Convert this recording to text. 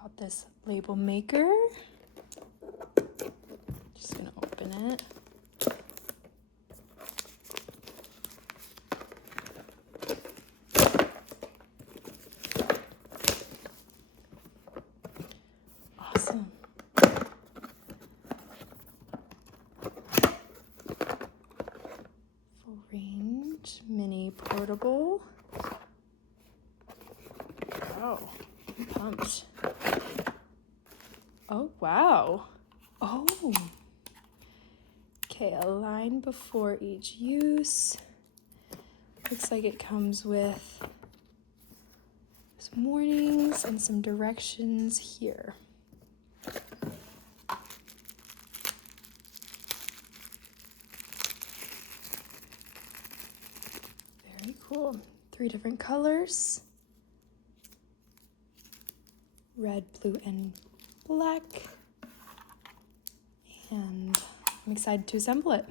Got this label maker. Just gonna open it. Awesome. Full range, mini portable. Oh, I'm pumped. Oh, wow. Oh. Okay, a line before each use. Looks like it comes with some warnings and some directions here. Very cool. 3 different colors. Red, blue, and black. And I'm excited to assemble it.